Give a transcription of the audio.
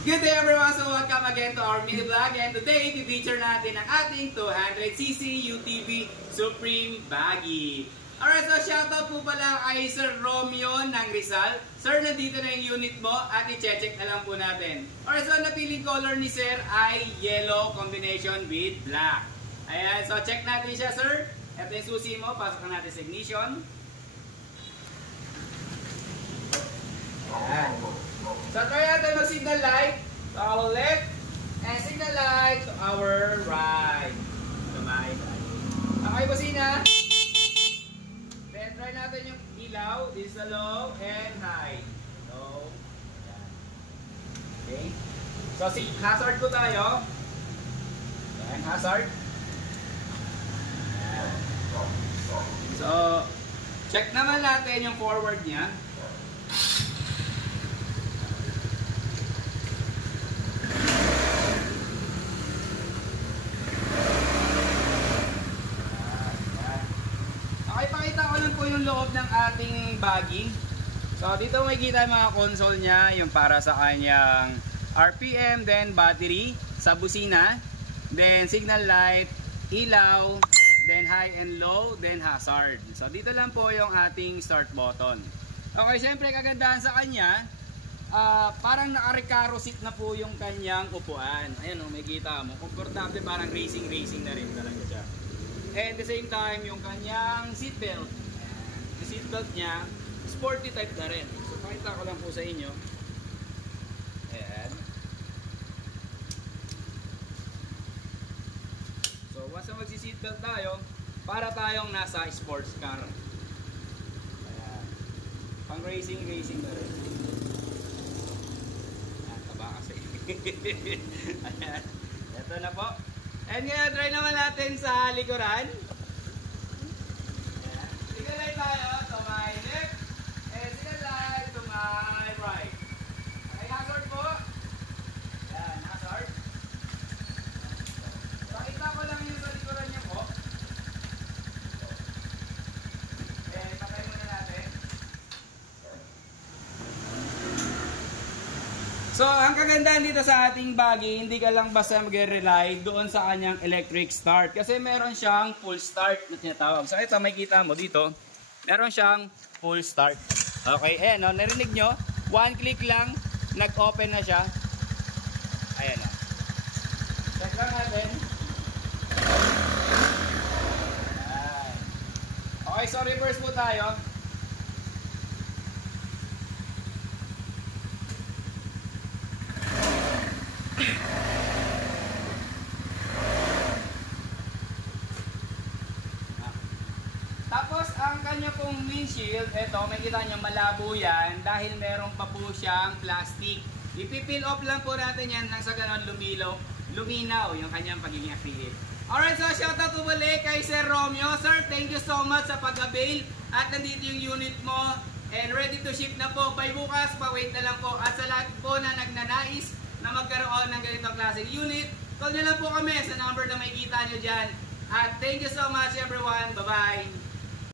Good day everyone! So welcome again to our mini vlog, and today i-feature natin ang ating 200cc UTV Supreme Baggy. Alright, so shoutout po pala kay Sir Romeo ng Rizal. Sir, nandito na yung unit mo at i-check na lang po natin. Alright, so napiling color ni Sir ay yellow combination with black. Ayan, so check natin siya, Sir. Ito yung susi mo, pasok na natin sa ignition. Ayan. So try natin mag-signal light to our left and signal light to our right. To my right. Okay, busina. Then try natin yung ilaw. This is the low and high. Low. Ayan. Okay. So hazard po tayo. Ayan, hazard. Ayan. So check naman natin yung forward niya. Yung loob ng ating baggy. So dito makikita yung mga console niya, yung para sa kanyang RPM, then battery, sa busina, then signal light, ilaw, then high and low, then hazard. So dito lang po yung ating start button. Okay, syempre kagandahan sa kanya, parang naka-recaro seat na po yung kanyang upuan. Ayan o, makikita mo, komportable, parang racing na rin talaga siya. And at the same time, yung kanyang seatbelt. Seatbelt niya, sporty type na rin. So pakita ko lang po sa inyo. Ayan. So once na magsi-seatbelt tayo, para tayong nasa sports car. Ayan. Pang racing na rin. Ayan, taba kasi. Ayan. Ito na po. And ngayon, try naman natin sa likuran. Ayan. Signal light tayo to my left. And signal light to my right. Okay, hazard po. Ayan, hazard. Pakita ko lang yung sa likuran niya po. Okay, patay muna natin. So, ang kagandahan dito sa ating baggy, hindi ka lang basta mag-rely doon sa kanyang electric start. Kasi meron siyang full start na tinatawag. So, ito, makikita mo dito. Meron siyang full start. Okay, ayan, no? Narinig nyo? One click lang, nag-open na siya. Ayan, no? Check lang natin. Ayan. Okay, so reverse po tayo. Tapos ang kanya pong windshield, eto, makikita nyo malabo yan dahil meron pa po siyang plastic. Ipi-peel off lang po natin yan nang sa ganon luminaw yung kanyang pagiging acrylic. Alright, so shoutout po balik kay Sir Romeo. Sir, thank you so much sa pag-avail at nandito yung unit mo and ready to ship na po. By bukas, pa-wait na lang po. At sa lahat po na nagnanais na magkaroon ng ganitong klaseng unit, call nyo lang po kami sa number na makikita nyo dyan. At thank you so much everyone. Bye-bye!